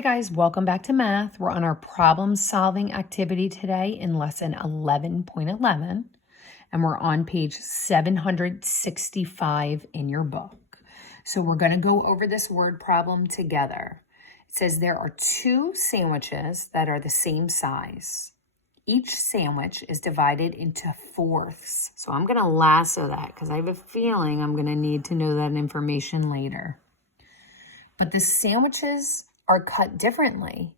Hi guys, welcome back to math. We're on our problem solving activity today in lesson 11.11 and we're on page 765 in your book. So we're going to go over this word problem together. It says there are two sandwiches that are the same size. Each sandwich is divided into fourths. So I'm going to lasso that because I have a feeling I'm going to need to know that information later. But the sandwiches are cut differently.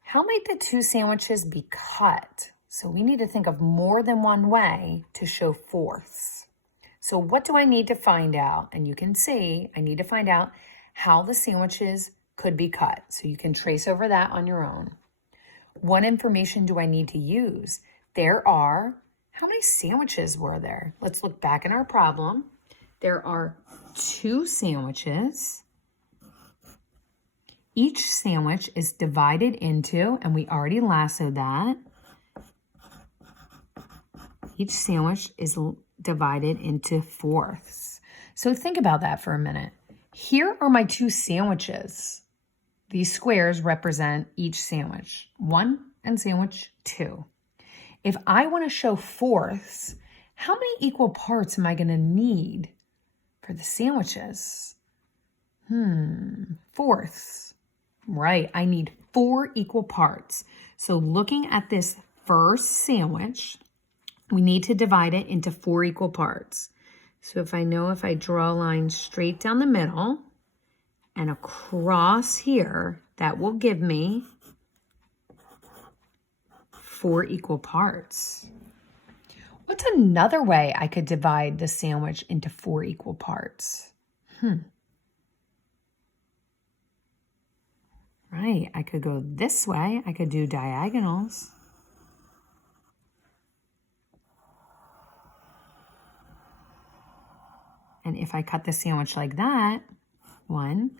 How might the two sandwiches be cut? So we need to think of more than one way to show fourths. So what do I need to find out? And you can see I need to find out how the sandwiches could be cut. So you can trace over that on your own. What information do I need to use? How many sandwiches were there? Let's look back in our problem. There are two sandwiches. Each sandwich is divided into, and we already lassoed that. Each sandwich is divided into fourths. So think about that for a minute. Here are my two sandwiches. These squares represent each sandwich, 1 and sandwich 2. If I want to show fourths, how many equal parts am I going to need for the sandwiches? Fourths. Right, I need 4 equal parts. So looking at this first sandwich, we need to divide it into 4 equal parts. So if I draw a line straight down the middle and across here, that will give me 4 equal parts. What's another way I could divide the sandwich into 4 equal parts? Right, I could go this way. I could do diagonals. And if I cut the sandwich like that, 1,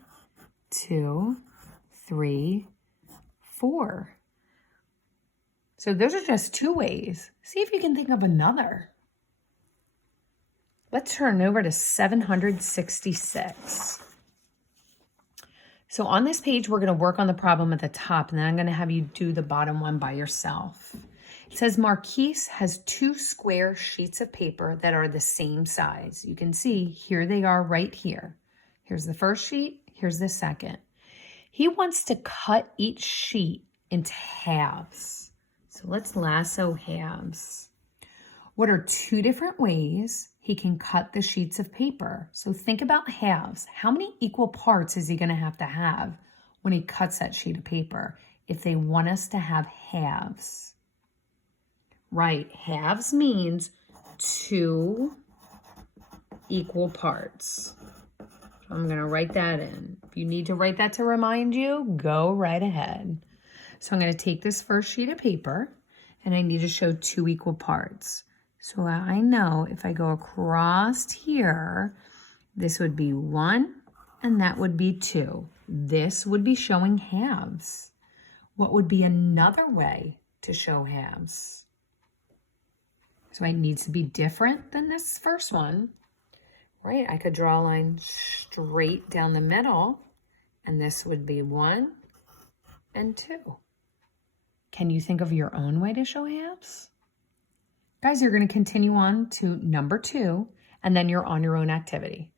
2, 3, 4. So those are just 2 ways. See if you can think of another. Let's turn over to 766. So on this page, we're going to work on the problem at the top, and then I'm going to have you do the bottom one by yourself. It says Marquise has 2 square sheets of paper that are the same size. You can see here they are right here. Here's the first sheet. Here's the second. He wants to cut each sheet into halves. So let's lasso halves. What are 2 different ways he can cut the sheets of paper? So think about halves. How many equal parts is he going to have when he cuts that sheet of paper if they want us to have halves? Right, halves means 2 equal parts. I'm going to write that in. If you need to write that to remind you, go right ahead. So I'm going to take this first sheet of paper and I need to show 2 equal parts. So I know if I go across here, this would be 1 and that would be 2. This would be showing halves. What would be another way to show halves? So it needs to be different than this first one, right? I could draw a line straight down the middle and this would be 1 and 2. Can you think of your own way to show halves? Guys, you're going to continue on to number 2, and then you're on your own activity.